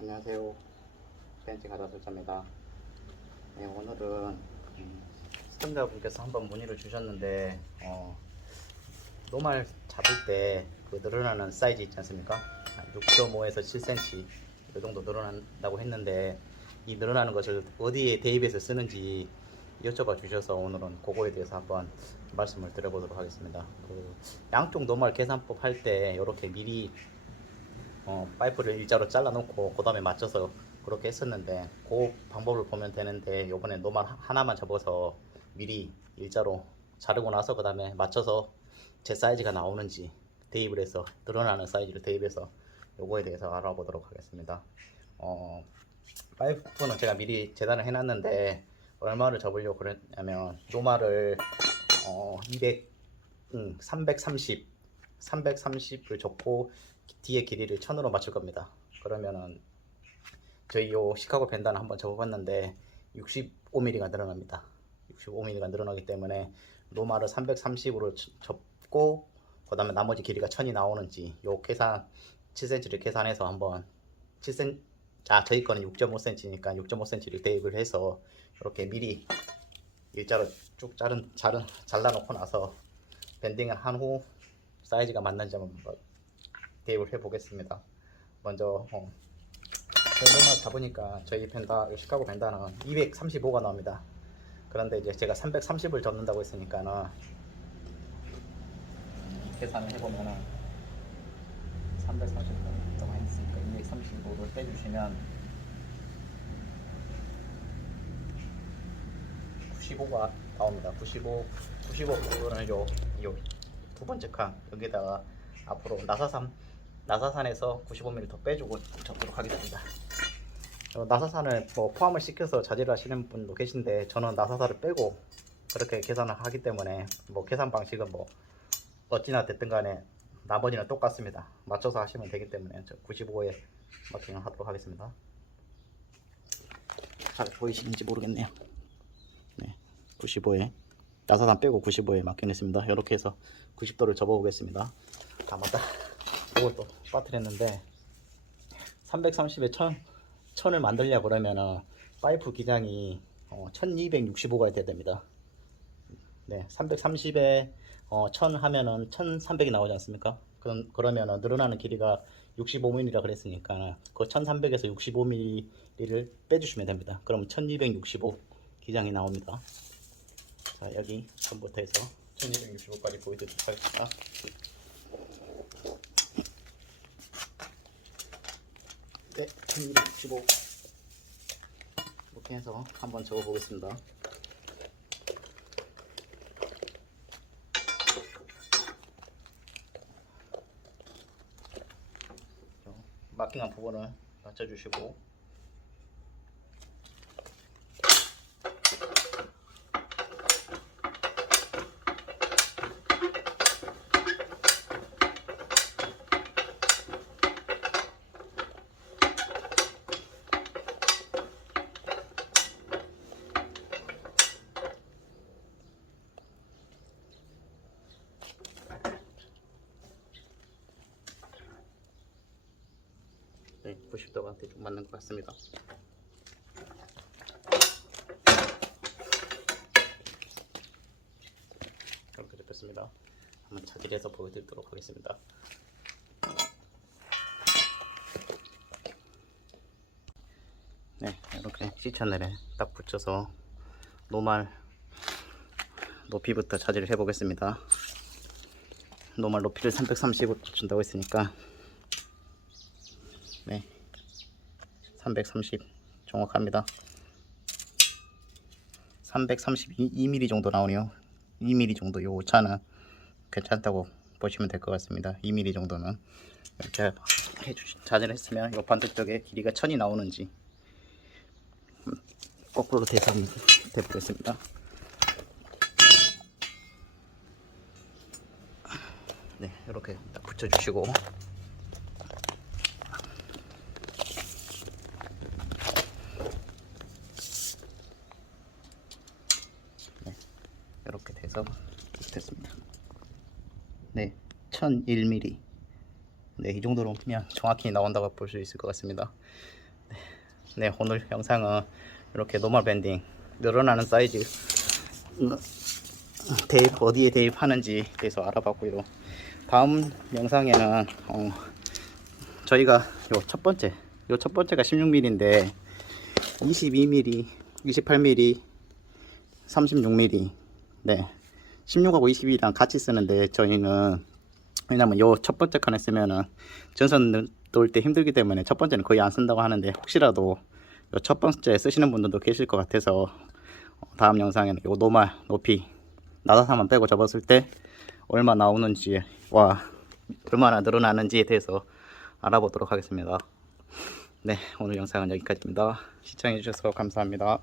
안녕하세요. 벤치 가다술자입니다. 네, 오늘은 음, 시청자분께서 한번 문의를 주셨는데 어, 노말 잡을 때 그 늘어나는 사이즈 있지 않습니까? 6.5에서 7cm 이 정도 늘어난다고 했는데 이 늘어나는 것을 어디에 대입해서 쓰는지 여쭤봐 주셔서 오늘은 그거에 대해서 한번 말씀을 드려보도록 하겠습니다. 그 양쪽 노말 계산법 할 때 이렇게 미리 어, 파이프를 일자로 잘라 놓고 그 다음에 맞춰서 그렇게 했었는데 그 방법을 보면 되는데 요번에 노말 하- 하나만 접어서 미리 일자로 자르고 나서 그 다음에 맞춰서 제 사이즈가 나오는지 대입을 해서 늘어나는 사이즈를 대입해서 요거에 대해서 알아보도록 하겠습니다. 어, 파이프는 제가 미리 재단을 해놨는데 얼마를 접으려고 그랬냐면 노말을 어, 200, 음, 330 330을 접고 뒤에 길이를 1000으로 맞출 겁니다. 그러면은 저희 요 시카고 벤다는 한번 접어봤는데 65mm가 늘어납니다. 65mm가 늘어나기 때문에 노마를 330으로 접고 그 다음에 나머지 길이가 1000이 나오는지 요 계산 7cm를 계산해서 한번 7cm 아 저희 거는 6.5cm니까 6.5cm를 대입을 해서 이렇게 미리 일자로 쭉 자른, 자른, 잘라놓고 나서 밴딩을 한 후 사이즈가 맞는지 한번 대입을 해보겠습니다. 먼저 어, 밴드만 잡으니까 저희 펜다 시카고 밴다는 235가 나옵니다. 그런데 이제 제가 330을 접는다고 했으니까는 계산을 해보면은 330을 했으니까 235를 빼주시면 95가 나옵니다. 95, 95 부분을 요, 요 두 번째 칸 여기다가 앞으로 나사산 나사산에서 95mm 더 빼주고 접도록 하겠습니다. 어, 나사산을 뭐 포함을 시켜서 자제를 하시는 분도 계신데 저는 나사산을 빼고 그렇게 계산을 하기 때문에 뭐 계산 방식은 뭐 어찌나 됐든 간에 나머지는 똑같습니다. 맞춰서 하시면 되기 때문에 저 95에 마킹을 하도록 하겠습니다. 잘 보이시는지 모르겠네요. 네, 95에 나사산 빼고 95에 맡겨냈습니다. 이렇게 해서 90도를 접어보겠습니다. 아 맞다. 이것도 빠뜨렸는데 330에 1000, 1000을 만들려 그러면은 파이프 기장이 어, 1265가 돼야 됩니다. 네, 330에 어, 1000 하면은 1300이 나오지 않습니까? 그럼 그러면은 늘어나는 길이가 65mm라 그랬으니까 그 1300에서 65mm를 빼주시면 됩니다. 그럼 1265 기장이 나옵니다. 자 여기 처음부터 해서 1265까지 보여드리도록 하겠습니다. 네, 1265 이렇게 해서 한번 적어보겠습니다. 마킹한 부분을 맞춰주시고 네, 90도가 대충 맞는 것 같습니다. 이렇게 잡혔습니다. 한번 자질해서 보여드리도록 하겠습니다. 네, 이렇게 시천넬에 딱 붙여서 노말 높이부터 자질을 해보겠습니다. 노말 높이를 330으로 준다고 했으니까 네, 330 정확합니다. 332mm 정도 나오네요. 2mm 정도 요 차는 괜찮다고 보시면 될 것 같습니다. 2mm 정도는 이렇게 해주시 자제를 했으면 요 반대 쪽에 길이가 1000이 나오는지 음, 거꾸로 대서 대보겠습니다. 네, 이렇게 딱 붙여주시고 이렇게 돼서 됐습니다. 네, 1001mm. 네, 이 정도로 그냥 정확히 나온다고 볼 수 있을 것 같습니다. 네 오늘 영상은 이렇게 노멀 밴딩 늘어나는 사이즈 음, 대입 어디에 대입하는지 대해서 알아봤고요. 다음 영상에는 어, 저희가 요 첫 번째 요 첫 번째가 16mm인데 22mm, 28mm, 36mm 네 16하고 22랑 같이 쓰는데 저희는 왜냐면 요 첫 번째 칸에 쓰면은 전선 놓을 때 힘들기 때문에 첫 번째는 거의 안 쓴다고 하는데 혹시라도 요 첫 번째 쓰시는 분들도 계실 것 같아서 어, 다음 영상에는 요 노말 높이 나사사만 빼고 접었을 때 얼마 나오는지 와 얼마나 늘어나는지에 대해서 알아보도록 하겠습니다. 네 오늘 영상은 여기까지입니다. 시청해 주셔서 감사합니다.